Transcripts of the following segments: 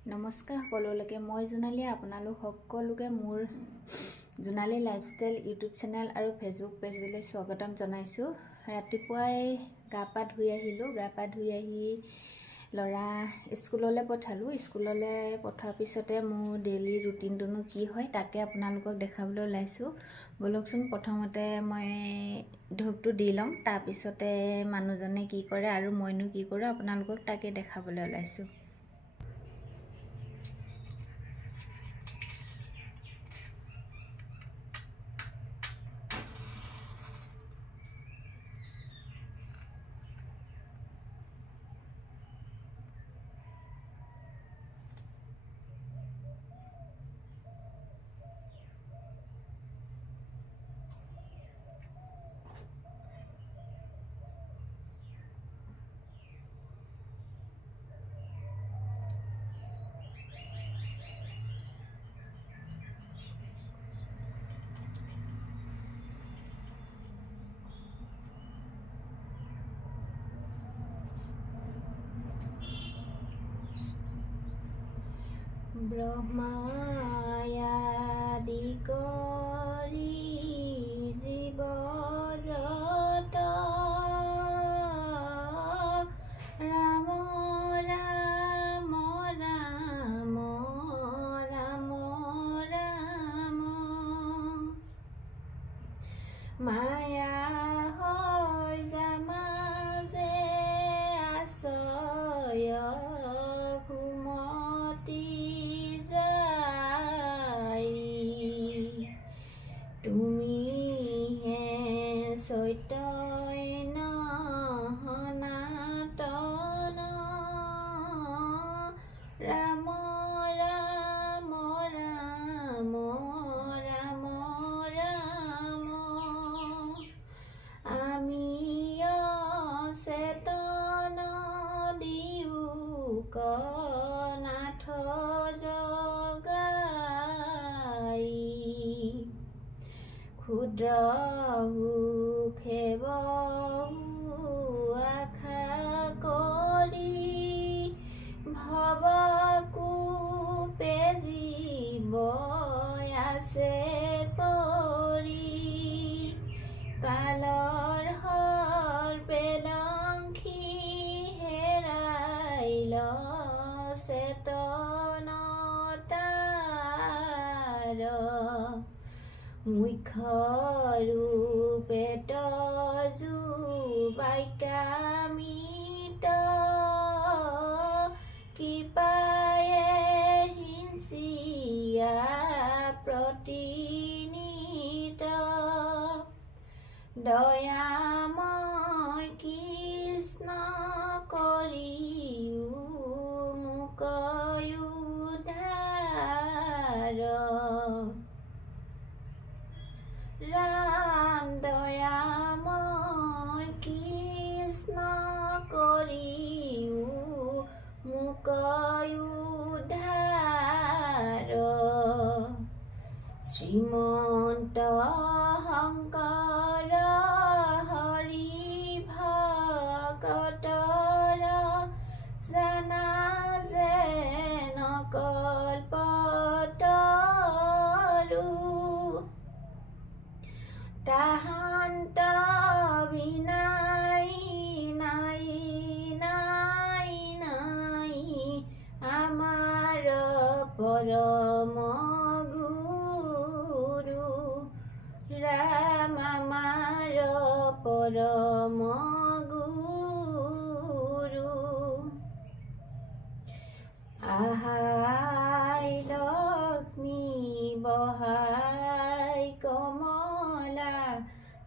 নমস্কাৰ সকলোলৈকে মই জোনালী আপোনালোক সকলোকে মোৰ জোনালী লাইফষ্টাইল ইউটিউব চেনেল আৰু ফেচবুক পেজলৈ স্বাগতম জনাইছোঁ। ৰাতিপুৱাই গা পা ধুই আহি ল'ৰা স্কুললৈ পঠালোঁ। স্কুললৈ পঠোৱাৰ পিছতে মোৰ ডেইলি ৰুটিনটোনো কি হয় তাকে আপোনালোকক দেখাবলৈ ওলাইছোঁ। ব'লকচোন প্ৰথমতে মই ধূপটো দি লওঁ, তাৰপিছতে মানুহজনে কি কৰে আৰু মইনো কি কৰোঁ আপোনালোকক তাকে দেখাবলৈ ওলাইছোঁ। ব্ৰহ্মায়াদি কৰি জীৱ জগত ৰাম ৰাম ৰাম ৰাম ৰাম মায়া হয় যামাজে আশ্ৰয় চৈতন্য সনাতন ৰাম ৰাম ৰাম ৰাম ৰাম আমি চেতন দিওঁ নাথ জগাই ক্ষুদ্ৰ সুখে আশা কৰি ভৱকূপে জীৱ আছে পৰি কালৰ সৰ্পে দংশি হেৰাইল চেতনতাৰ মুখ্য ৰূপে যুবাইকামিত কৃপায়ে হিংসিয়া প্ৰতিনিত দয়াময় কৃষ্ণ কৰিও মোক উদ্ধাৰ ৰাম দয়াময় কৃষ্ণ কৰিও মোক উদ্ধাৰ শ্ৰীমন্ত শংকৰ হৰি ভকতৰ জানা যেন কল্পতৰু তাহান্ত বিনাই নাই নাই নাই আমাৰ পৰম গুৰু ৰাম আমাৰ পৰম গুৰু আহাই লক্ষ্মী বহাই কমলা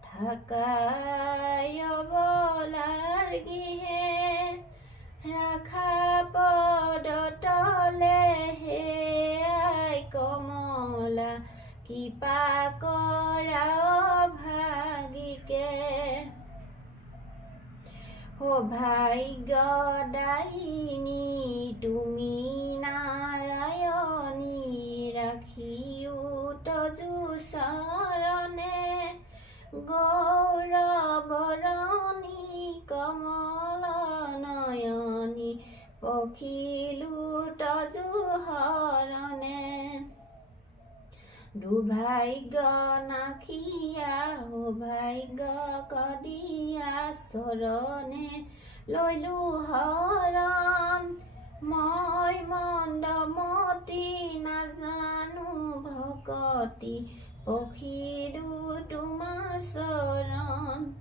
থাকাই অবলাৰ গৃহে ৰাখা পদতলে হেয়াই কমলা কৃপা কৰা ভাগিকে সৌভাগ্যদায়িনী তুমি নাৰায়ণী ৰাখিও তজু চৰণে গৌৰৱৰণী কমল নয়নী পখিলো তজু হৰণে দুৰ্ভাগ্য নাখিয়া সৌভাগ্য কদিয়া চৰণে লৈলো হৰণ মই মন্দমতি নাজানো ভকতি পখিলো তোমাৰ চৰণ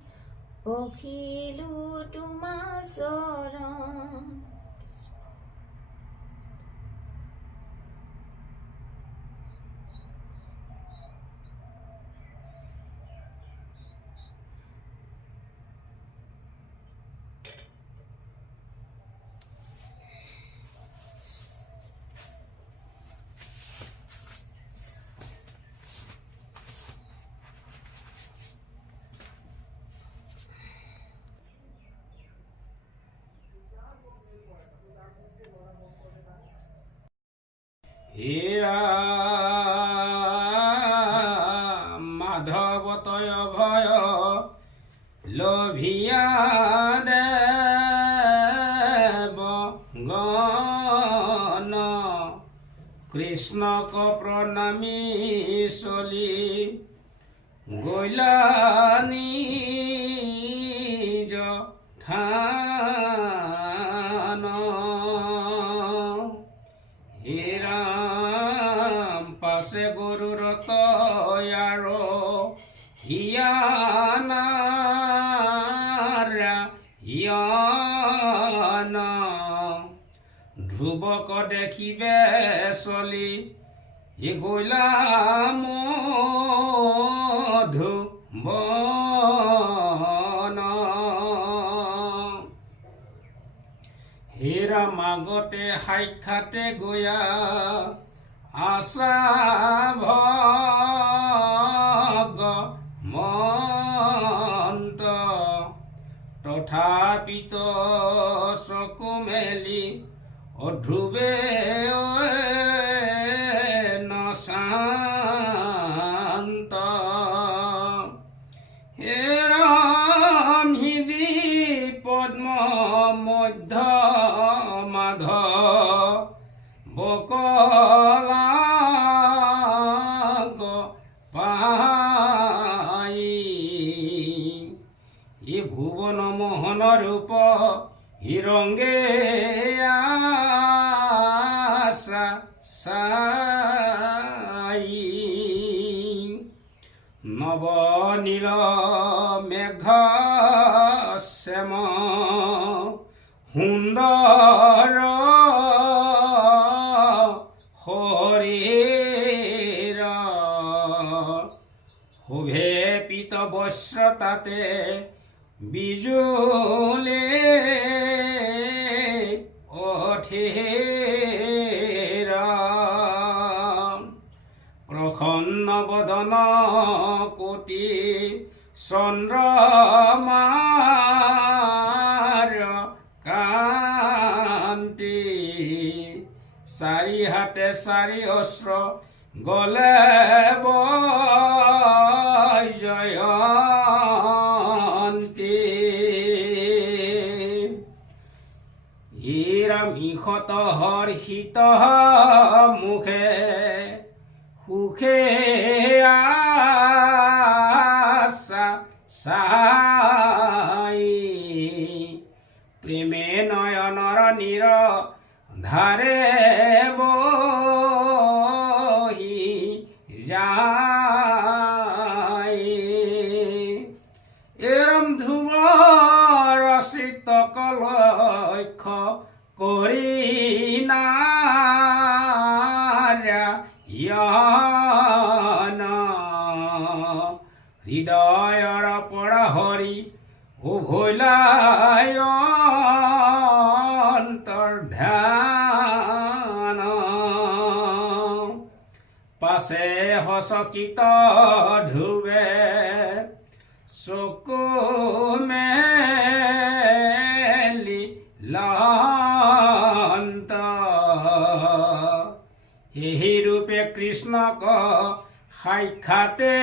পখিলো তোমাৰ চৰণ হে মাধৱ তয় ভয় লোভিয়া দেৱ গণ কৃষ্ণক প্ৰণামী চলি গৈলা নিজ থান হে ৰাম পাছে গৰুৰ তয়াৰ হিয়ান ধ্ৰুৱক দেখিবে চলি গৈলা মধুবন হেৰা মাগতে সাক্ষাতে গয়া আশা ভগৱন্ত তথাপিত চকু মেলি অধ্ৰুৱে নশান্ত হে ৰাম হৃদি পদ্ম মধ্য বকলাগ পাই ই ভুৱন মোহন ৰূপ হিৰংগে আশা চাই নৱনীল মেঘ শ্যাম সুন্দৰ শৰীৰ শোভে পীত বস্ত্ৰ তাতে বিজুলে অথিৰ প্ৰসন্ন বদন কোটি চন্দ্ৰমাৰ কান্তি চাৰি হাতে চাৰি অস্ত্ৰ গলে জয়ন্তী ইৰামিষত হৰ্ষিত মুখে সুখে আশা চাই প্ৰেমে নয়নৰ নীৰ ধাৰে বহি যায় এৰম ধ্ৰুৱ ৰচিত লক্ষ্য কৰি নাৰায়ণ হৃদয়ৰ পৰা হৰি উভৈলাই অন্তৰ্ধান পাছে হচকিত ধ্ৰুৱে চকু মেলি লন্ত এই ৰূপে কৃষ্ণক সাক্ষাতে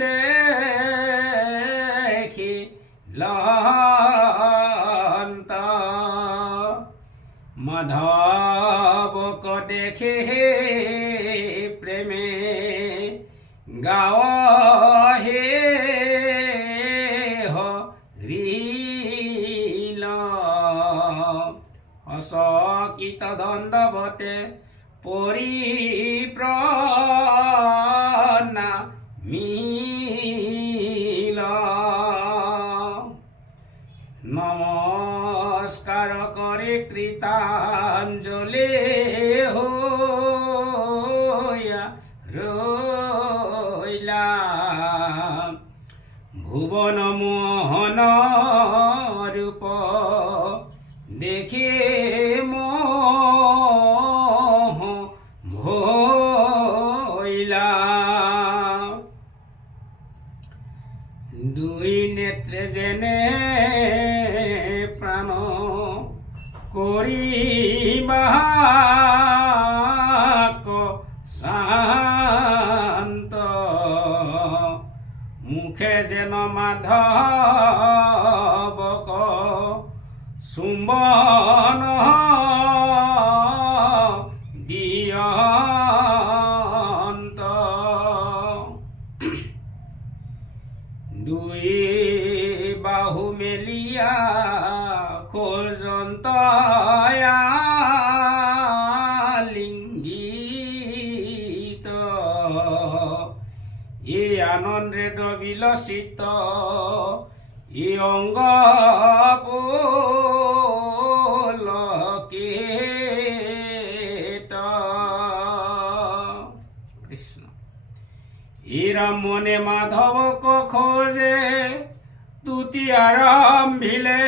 দেখি লন্ত মাধৱক দেখে প্ৰেমে গাৱ হে হৰিল অচকিত দণ্ডৱতে পৰিপ্ৰণামিল নমস্কাৰ কৰে কৃতাঞ্জলি হৈয়া ৰৈলা ভুৱন মোহন ৰূপ দেখি মোহ ভৈলা দুই নেত্ৰে যেনে প্ৰাণ কৰিবাক শান্ত মুখে যেন মাধৱক চুম্বন দিয়ন্ত দুই বাহু মেলিয়া খোজন্ত লিংগিত এই আনন্দে বিলসিত এই অঙ্গ পুলকিত কৃষ্ণ এরা মনে মাধবক খোঁজে তুতি আরম্ভিলে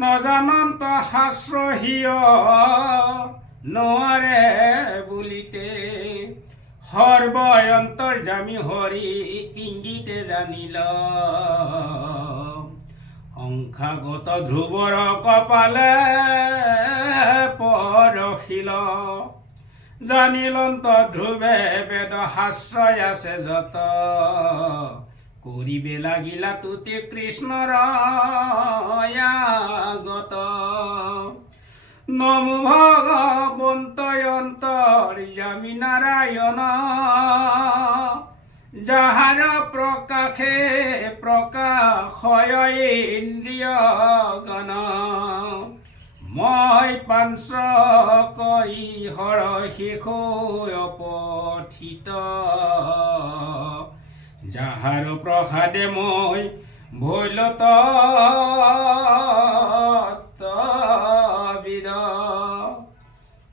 নজানন্ত হাস্যহীয় নোৱাৰে বুলিতে সৰ্বয়ন্তৰ্যামী হৰি ইংগিতে জানিল সংখ্যাগত ধ্ৰুৱৰ কপালে পৰশিল জানিলন্ত ধ্ৰুৱে বেদ হাস্যই আছে যত কৰিবে লাগিলা তুতি কৃষ্ণৰ আগত নমো ভগৱন্ত অন্তৰ্যামী নাৰায়ণ যাহাৰ প্ৰকাশে প্ৰকাশয় ইন্দ্ৰিয় গণ মই পাঞ্চ কৰি হৰ শিশু অপঠিত যাহাৰ প্ৰসাদে মই ভৈলত বিদ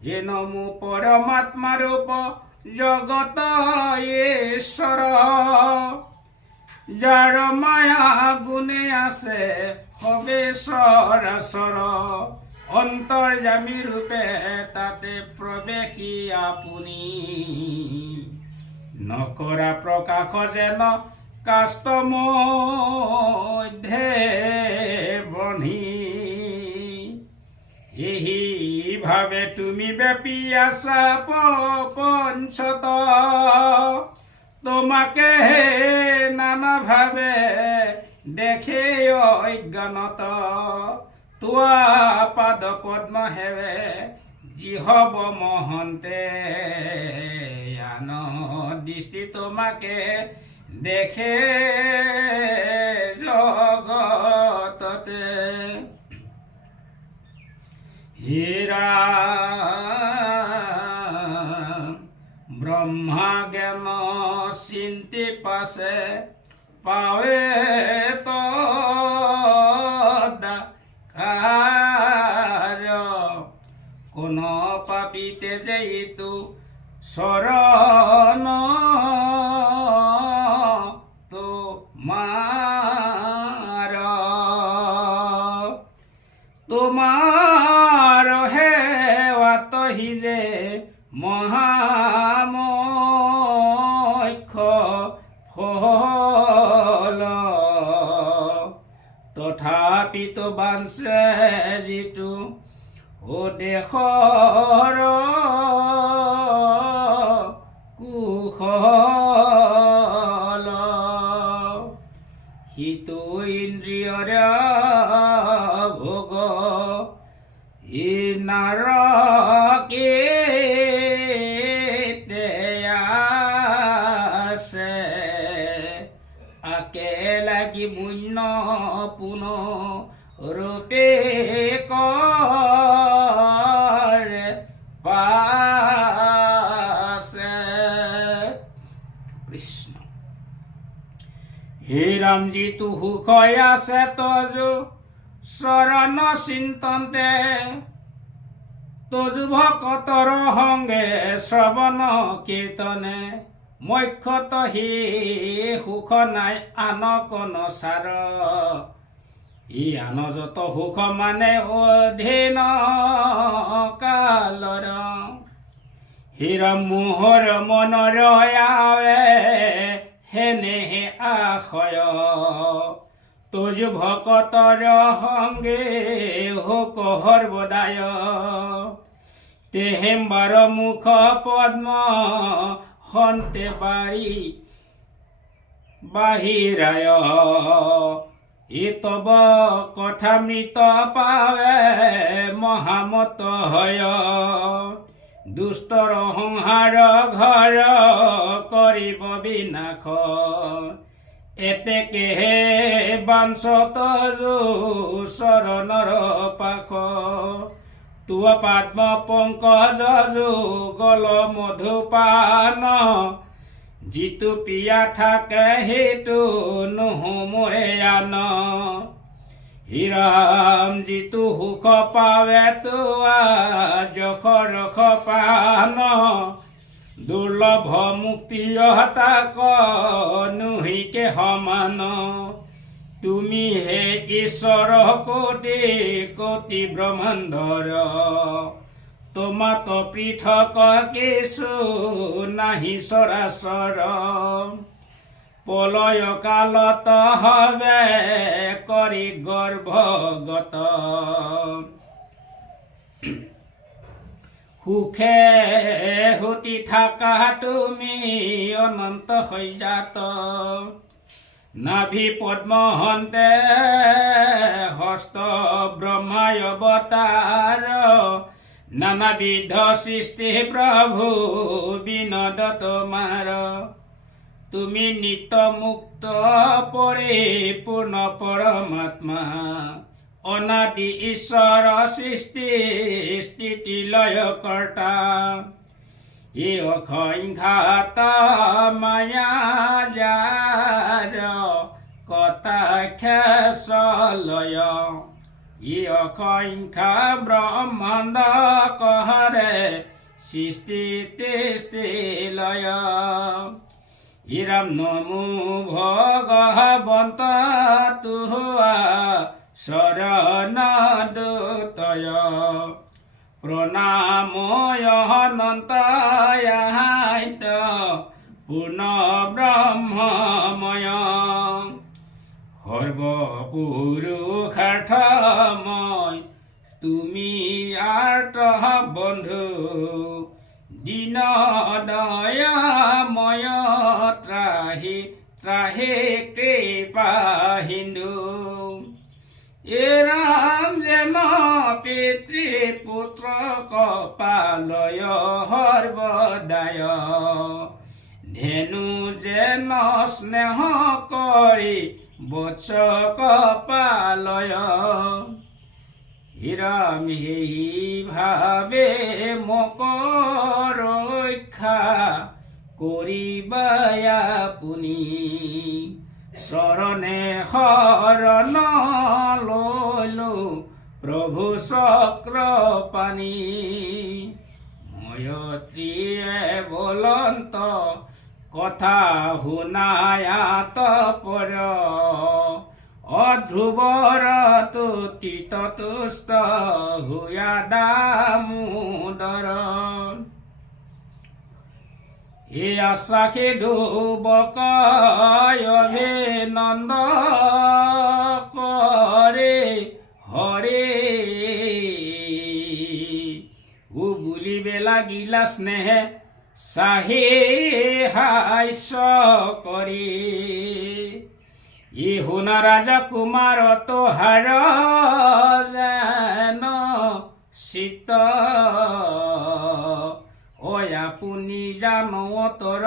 এ নমো পৰমাত্মা ৰূপ জগত ঈশ্বৰ যাৰ মায়া গুণে আছে সবে সৰাচৰ অন্তৰ্যামী ৰূপে তাতে প্ৰৱেশী আপুনি নকৰা প্ৰকাশ যেন কাষ্ট মধ্যে বনি এই ভাবে তুমি ব্যাপী আছা পঞ্চত তোমাকে নানা ভাবে দেখে অজ্ঞানত তোৱা পাদ পদ্ম হেবে যিহব মহন্তে আন দৃষ্টি তোমাকে দেখে জগততে হীৰা ব্ৰহ্মা জ্ঞান চিন্তি পাছে পাৱে তো কোন পাপিতে যেইতু শৰণ তোমাৰ হেৱাত হিজে মহামক্ষ ফল তথাপিতো বাঞ্চে যিটো ও দেশৰ কুশল হিতো ইন্দ্ৰিয়ৰ ভোগ আছে আকে লাগি বুন্য পুন ৰূপে কৰে পাছে। কৃষ্ণ হে ৰামজি তু সুখ আছে তজু চৰণ চিন্তন্তে তজু ভকতৰ সংগে শ্ৰৱণ কীৰ্তনে মক্ষত হি সুখ নাই আন কোন সাৰ। ই আন যত সুখ মানে অধীন কালৰ হীৰা মোহৰ মনৰ আৱে হেনেহে আশয় তজু ভকতৰ সংগে হুক সৰ্বদায়। তেহেম্বাৰ মুখ পদ্ম হন্তে বাৰী বাহিৰায় ইতব কথামৃত পাৱে মহামত হয়। দুষ্টৰ সংহাৰ ঘৰ কৰিব বিনাশ এতেকেহে বাঞ্ছত যো চৰণৰ পাখ। তুৱ পদ্ম পংকজ যুগল মধুপান যিটো পিয়া থাকে সেইটো নহো মোৰে আন। হীৰাম যিটো সুখ পাৱে তোৱা যখৰখ পান দুৰ্লভ মুক্তি তাক নুহিকে সমান। তুমি হে ঈশ্বৰ কোটি কোটি ব্ৰহ্মাণ্ডৰ তোমাত পৃথক কিছু নাহি চৰাচৰ। প্ৰলয় কালত হবে কৰি গৰ্ভগত সুখে হুতি থাকা তুমি অনন্ত হৈজাত। নাভি পদ্ম হন্তে হস্ত ব্ৰহ্মায় অৱতাৰ নানাবিধ সৃষ্টি প্ৰভু বিনোদ তোমাৰ। তুমি নিত্য মুক্ত পৰিপূৰ্ণ পৰমাত্মা অনাদি ঈশ্বৰ সৃষ্টি স্থিতি লয় কৰ্তা। ই অসংখ্যাত মায়া যাৰ কটাক্ষলয় ই অসংখ্যা ব্ৰহ্মাণ্ড কহৰে সৃষ্টি তিষ্টি লয়। ইৰাম নমো ভগৱন্ত তুহুৱা শৰণ দুতয় প্ৰণাময় অনন্তয়াত পূৰ্ণ ব্ৰহ্মময় সৰ্বপুৰুষাৰ্থময় তুমি আৰ্ত বন্ধু দীন দয়াময় ত্ৰাহি ত্ৰাহি কৃপা সিন্ধু। এ ৰাম যেন পিতৃ পুত্ৰ কপালয় সৰ্বদায় ধেনু যেন স্নেহ কৰি বৎস কপালয়। হিৰাম সেই ভাবে মোক ৰক্ষা কৰিবা আপুনি চৰণে শৰণ ললো প্ৰভু চক্ৰ পানী। ময়ত্ৰীয়ে বলন্ত কথা শুনায়াত পৰ অধ্ৰুৱৰ তুতিত তুষ্ট হুয়া দামোদৰ। এ আশাখে ধুবক অভিনন্দ কৰে হৰে ও বুলিবে লাগিলা স্নেহে চাহে হাস্য কৰি। ই শুনা ৰাজকুমাৰ তোহাৰ যেন চিত আপুনি জানো তৰ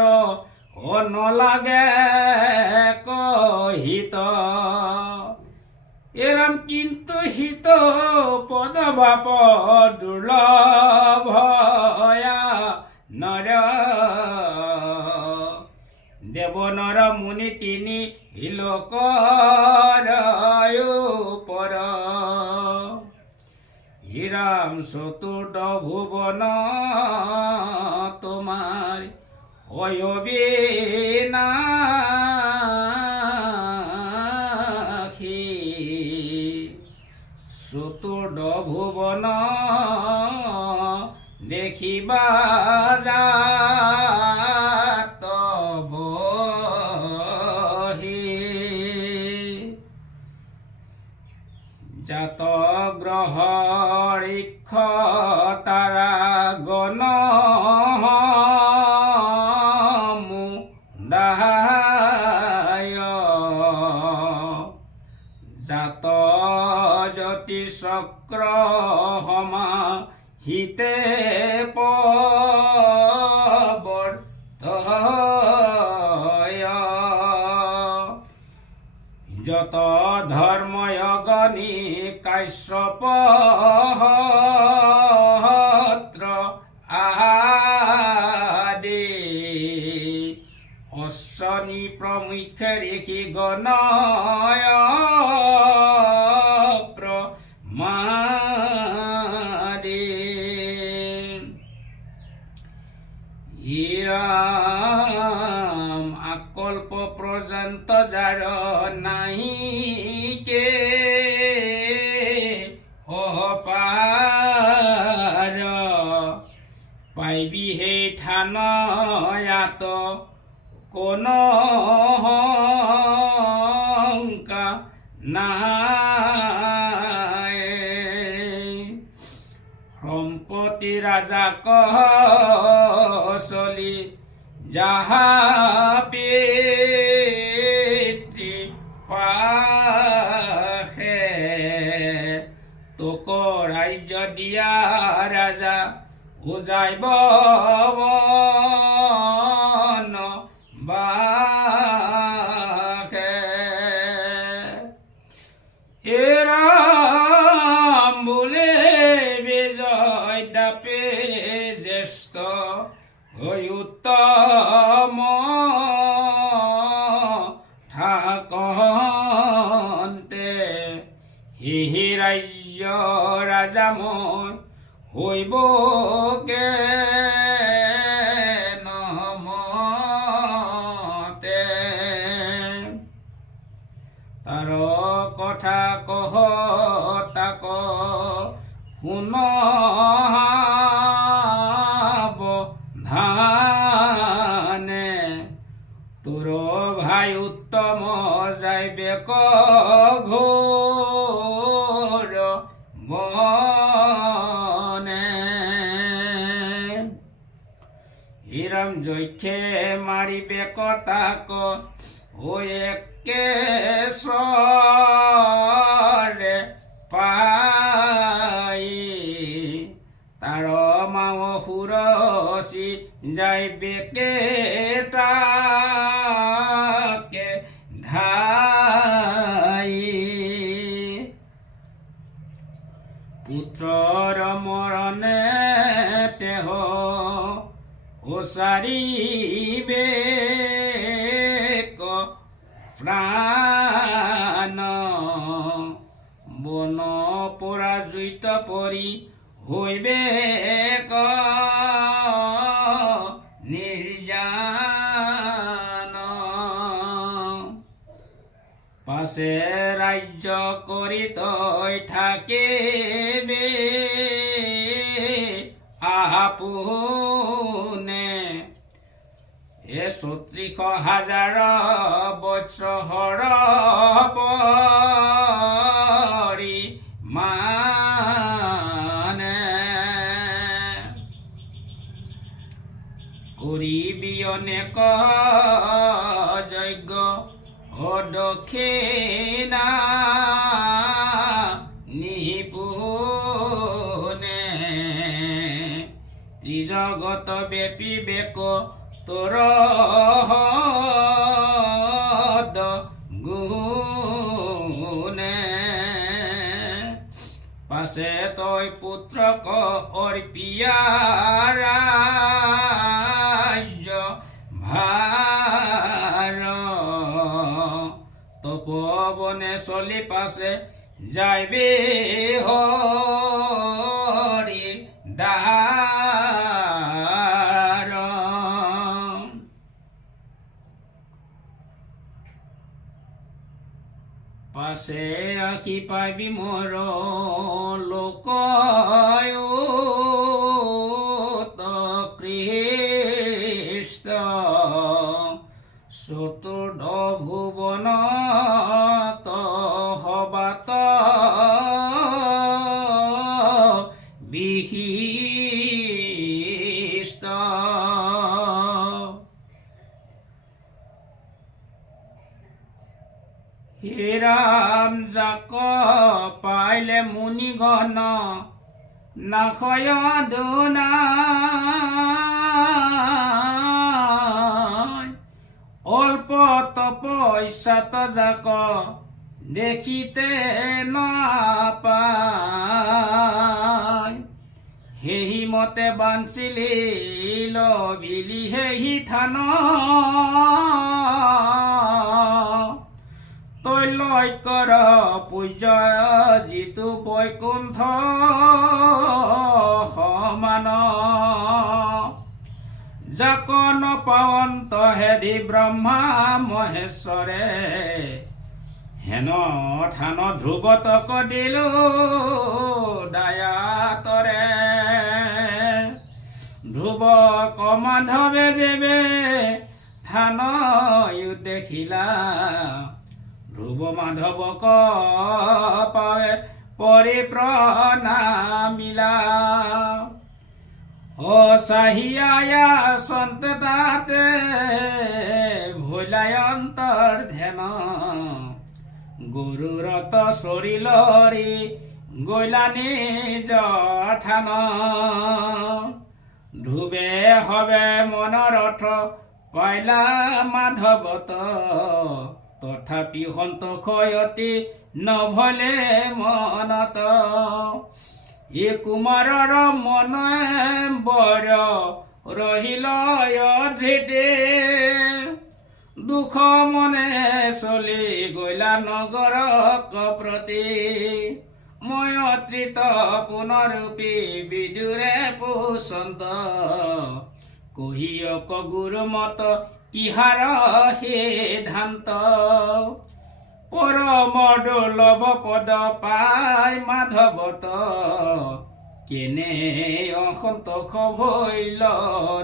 নলাগে কহিত এৰাম কিন্তু হিত পদ বাপ দুৰ্লভ নৰ দেবনৰ মুনি তিনি লোকৰ পৰ হিৰাম চতুৰ্দ ভুবন তোমাৰ অয়বিনাশী চতুৰ্দ ভুবন দেখিবা যাত বহি জাত গ্ৰহ ঋক্ষ তাৰা গণ জাত জ্যোতি চক্ৰ সমাহিতে পবৰ্তয় যত ধৰ্ময়গনি কাশ্যপ আদি অশ্বনি প্ৰমুখ্যে ঋষি গণয় প্ৰমাদি ইৰাম আকল্প পৰ্যন্ত যাৰ নাহিকে অপাৰ পাইবি সেই থানয়াত কোন শংকা নাই সম্পত্তি ৰাজা কহ চলি যাহা পিতৃ পাশে তোক ৰাজ্য দিয়া ৰাজা উজাইব বাকে এৰাম বোলে বিজয় দাপে জ্যেষ্ঠ হৈ উত্তম থাকন্তে হিহি ৰাজ্য ৰাজা মই হইব কে নহমতে তাৰ কথা কহ তাক শুনহাবধানে তোৰ ভাই উত্তম যাইবে ঘোৰ বনে হিৰাম যক্ষে মাৰিবে কটাক হৈ একেশ্বৰে পাই তাৰ মাও সুৰচি যাইবে কেতাকে ধাই পুত্ৰৰ মৰণে তেহ ওচাৰিবে প্ৰাণ বন পৰাজুত পৰি হইবে নিৰ্জান পাছে ৰাজ্য কৰি তই থাকিবে আপোনে এ ৩৬,০০০ বৎসৰ পৰি মানে কৰিবি অনেক যজ্ঞ দক্ষিণা নিপুনে ত্ৰিজগত বেপিবেক তোৰ গুণে পাছে তই পুত্ৰক অৰ্পিয়া ৰাজ্য ভাৰ তপবনে চলি পাছে যাইবে হৰি দ্বাৰ পাছে আঁকি পাবি মোৰ লোক কৃষ্ট চতুৰ্ধ ভুৱন হবাত বিশিষ্ট হে ৰাম যাক পাইলে মুনিগণ নাশয় দুনা অল্প তপস্যাত যাক দেখিতে নাপায় সেহি মতে বাঞ্চিলি লবিলি সেহি থান তৈলয় কৰ পূজ্য যিটো বৈকুণ্ঠ সমান যাক নপাৱন্ত হেদি ব্ৰহ্মা মহেশ্বৰে হেন থান ধ্ৰুৱতক দিলো দায়াতৰে ধ্ৰুৱ কমাধৱে দেৱে থান দেখিলা ধ্ৰুৱ মাধৱক পাৱে পৰিপ্ৰণামিলা অচাহিয়া সন্ততাতে ভৈলাই অন্তৰ ধ্যান গুৰুৰত চৰিলৰি গৈলা নিজ থান ধ্ৰুৱে হবে মনৰথ পাইলা মাধৱত তথাপি সন্তোষয়তি নভলে মনত এ কুমাৰৰ মনে বৰ ৰহিল ধৃতে দুখ মনে চলি গৈলা নগৰক প্ৰতি ময়ত্ৰিত পুনৰূপী বিদুৰে পুচন্ত কহিয়ক গুৰুমত ইহাৰ সিদ্ধান্ত পৰম দুৰ্লভ পদ পাই মাধৱত কেনে অসন্তোষ ভৈল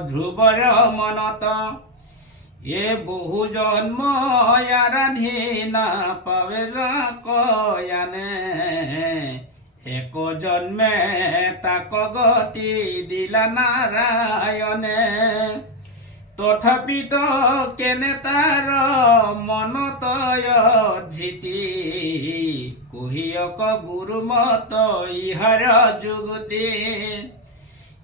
ধ্ৰুৱৰ মনত এ বহু জন্ম আৰাধি নাপাৱে জাকয়ানে এক জন্মে তাক গতি দিলা নাৰায়ণে তথাপিত কেনে তাৰ মনতয় ধৃতি কহিয়ক গুৰুমত ইহাৰ যুগতি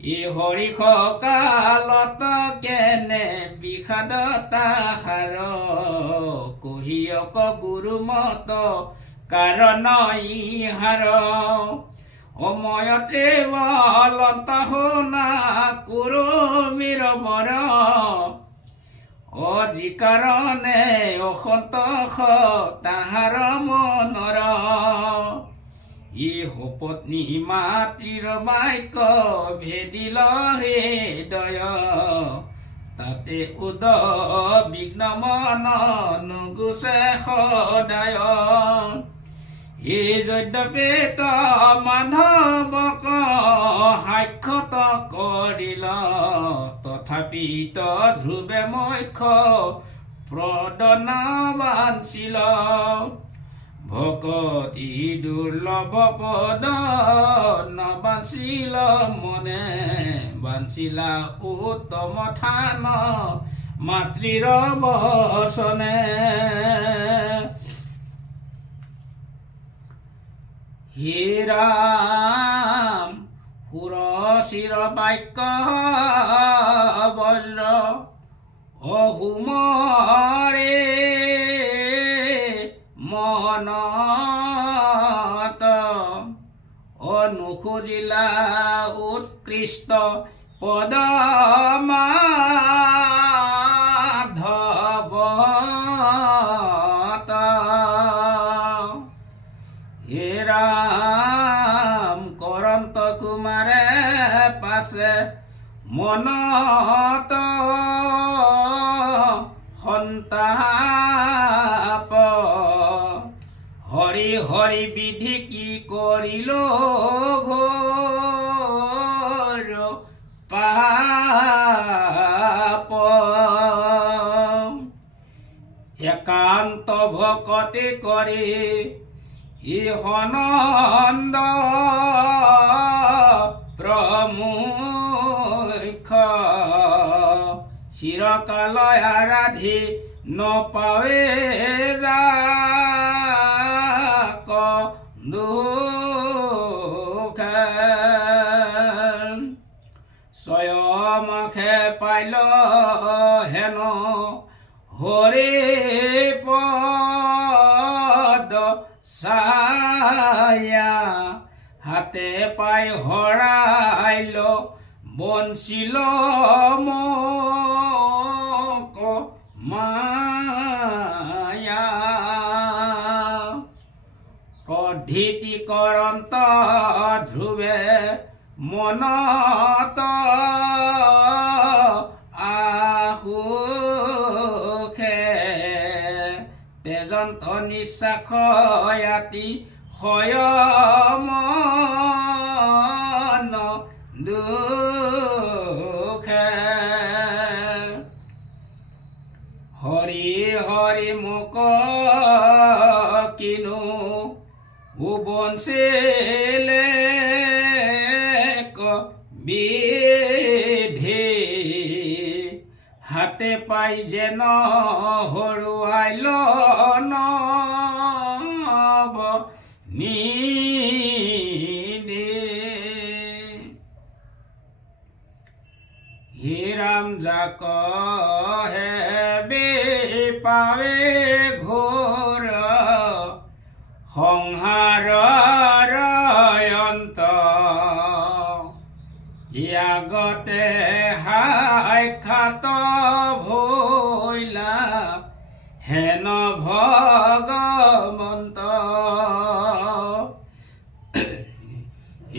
ই হৰিষ কালত কেনে বিষাদ তাহাৰ কহিয়ক গুৰুমত কাৰণ ইহাৰ অময়তে বলন্ত শুনা কুৰুমিৰ বৰ অজি কাৰণে অসন্তোষ তাহাৰ মনৰ ই সপত্নী মাতৃৰ বাক্য ভেদিল হৃদয় তাতে উদ বিঘ্ন মন নুগুচে সদায় হে যদ্যপেত মাধৱক সাক্ষত কৰিল তথাপিত ধ্ৰুৱে মক্ষ প্ৰদনা বাঞ্চিল ভকতি দুৰ্লভ পদ নবাঞ্চিল মনে বাঞ্চিলা উত্তম থান মাতৃৰ বচনে হে ৰাম সুৰচিৰ বাক্য বজ্ৰ অহুমৰে মনত অনুখুজিলা উৎকৃষ্ট পদমাধৱত হে ৰাম কৰন্ত কুমাৰে পাছে মনত সন্তাপ হৰি হৰি বিধি কি কৰিল ঘোৰ পাপ একান্ত ভকতি কৰি ইহনন্দ প্ৰমুখ চিৰকালয় আৰাধি নপাৱে ৰাক দুখে স্বয়মখে পাইল হেন হৰি পদ ছায়া হাতে পাই হৰাইল বঞ্চিল মোক মায়া অধীতি কৰন্ত ধ্ৰুৱে মনত আহুখে তেজন্ত নিশ্বাসয়াতি হয়মন দুখে হৰি হৰি মোক কিনো উবঞ্চিলে বিধি হাতে পাই যেন হৰুৱাইল নব নিদে হে ৰাম যাক হে পাৱে ঘোৰ সংহাৰৰ অন্ত ইয়াগতে সাক্ষাৎ ভৈলা হেন ভগৱন্ত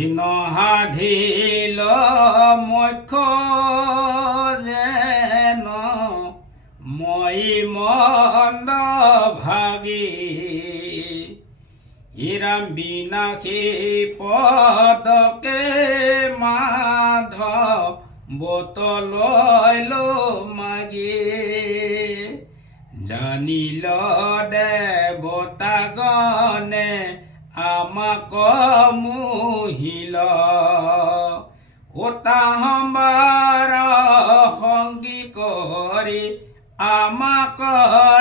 ইনহাধিল মক্ষ যেন মই মন্দ ভাগী ইৰাম বিনাশী পদকে মাধ বতলৈল মাগি জানিল দেৱতাগণে আমাক মোহিল ওতাহম্বাৰ সংগী কৰি আমাক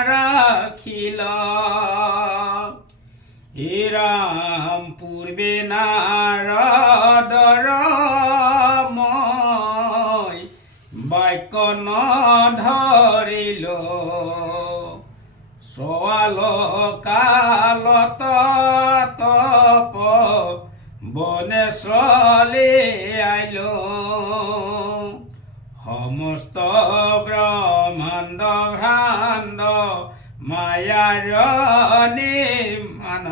ৰাখিল ৰাম পূৰ্বে নাৰদৰ মই বাক্য নধৰিল সৱাল কালত তপ বনে চলি আইল সমস্ত ব্ৰহ্মাণ্ড ভ্ৰান্ত মায়াৰ নিৰ্মাণ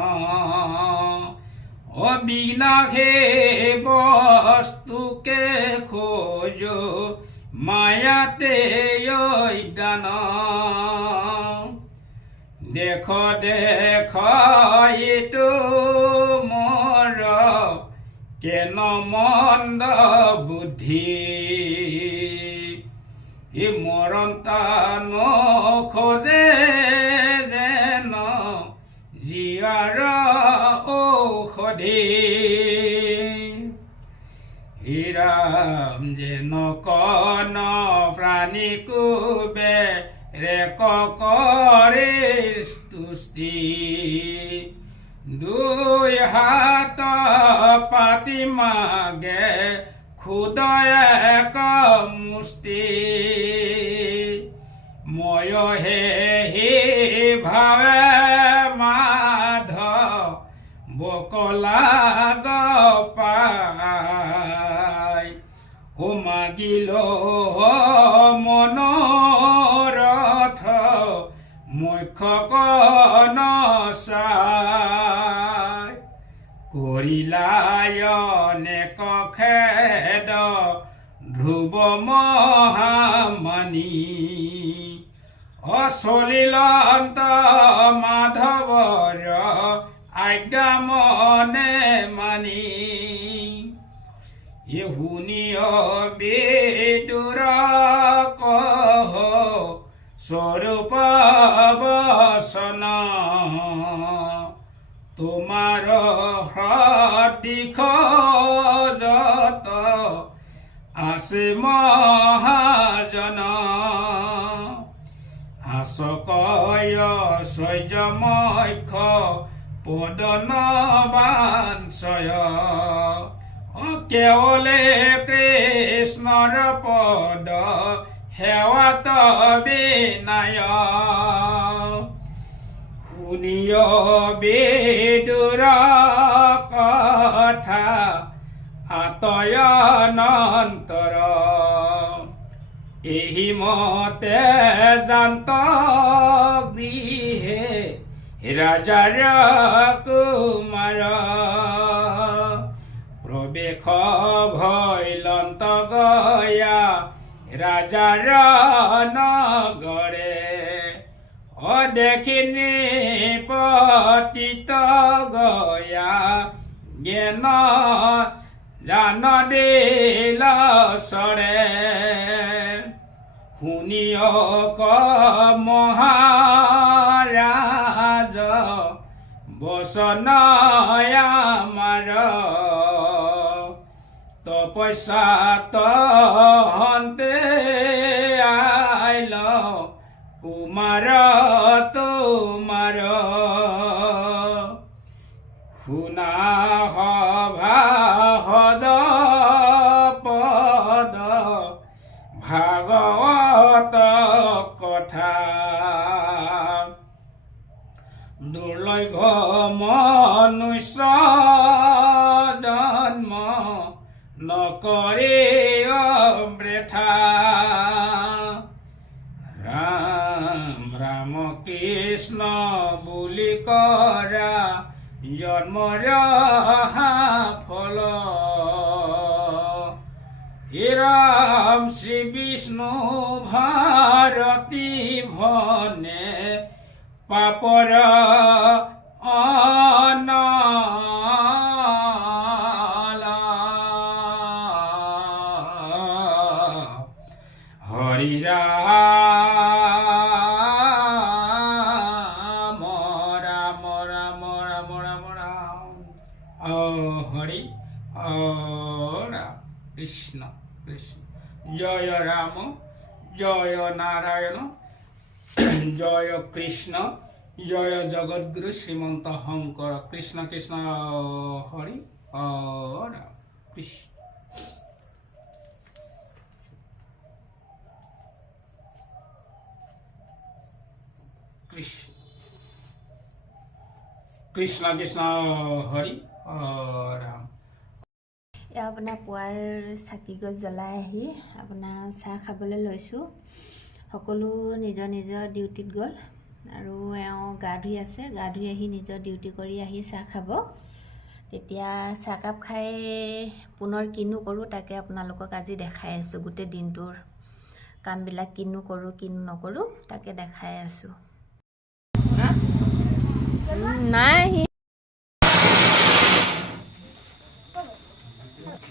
অবিনাশী বস্তুকে খোজ মায়াতে দান দেখ দেখ ইটো মোৰ কেন মন্দ বুদ্ধি ই মৰন্তা নখোজে যেন জীয়াৰ ঔষধি ৰাম যেন কন প্ৰাণী কুবে ৰেক কৰে তুষ্টি দুই হাত পাতি মাগে খুদয়ে এক মুষ্টি ময়হে হি ভাবে মাধ বকলা পাই ও মাগিল মনোৰথ মুখ্য চাই কৰিলায়নেক খেদ ধ্ৰুৱ মহামানী অচলিলন্ত মাধৱৰ আজ্ঞা মনে মানি শুনিয় বিদুৰ কহ স্বৰূপ বচন তোমাৰ হৃদিখ যত আছে মহাজন আশকয় সৈৰ্যমক্ষ পদন বাঞ্ছয় কেৱলে কৃষ্ণৰ পদ সেৱাত বিনায় শুনিয় বিদুৰ কথা আতয়নন্তৰ এই মতে জান্ত গৃহে ৰাজাৰ কুমাৰ প্ৰবেশ ভৈলন্ত গয়া ৰাজাৰ নগৰে অদেখিনি পতিত গয়া জ্ঞান জান দিল চৰে শুনিয় ক মহাৰাজ বচন আমাৰ তপস্যাত হন্তে আইল কুমাৰ তোমাৰ শুনা সভা সদ পদ ভাগৱত কথা দুৰ্লভ মনুষ্য জন্ম নকৰে বৃথা ৰাম ৰাম কৃষ্ণ বুলি কৰা জন্মৰ ফল হে ৰাম শ্ৰী বিষ্ণু ভাৰতী ভনে পাপৰ অনালা হৰি ৰাম ৰাম ৰাম ৰাম ৰাম ৰাম হৰি ৰাম কৃষ্ণ কৃষ্ণ জয় ৰাম জয় নাৰায়ণ জয় কৃষ্ণ জয় জগদ্গুৰু শ্ৰীমন্ত শঙ্কৰ কৃষ্ণ কৃষ্ণ হৰি ৰাম কৃষ্ণ কৃষ্ণ কৃষ্ণ কৃষ্ণ হৰি ৰাম এয়া আপোনাৰ পুৱাৰ চাকি গছ জ্বলাই আহি আপোনাৰ চাহ খাবলৈ লৈছোঁ সকলো নিজৰ নিজৰ ডিউটিত গ'ল আৰু এওঁ গা ধুই আছে গা ধুই আহি নিজৰ ডিউটি কৰি আহি চাহ খাব তেতিয়া চাহকাপ খাই পুনৰ কিনো কৰোঁ তাকে আপোনালোকক আজি দেখাই আছোঁ গোটেই দিনটোৰ কামবিলাক কিনো কৰোঁ কিনো নকৰোঁ তাকে দেখাই আছোঁ নাই সি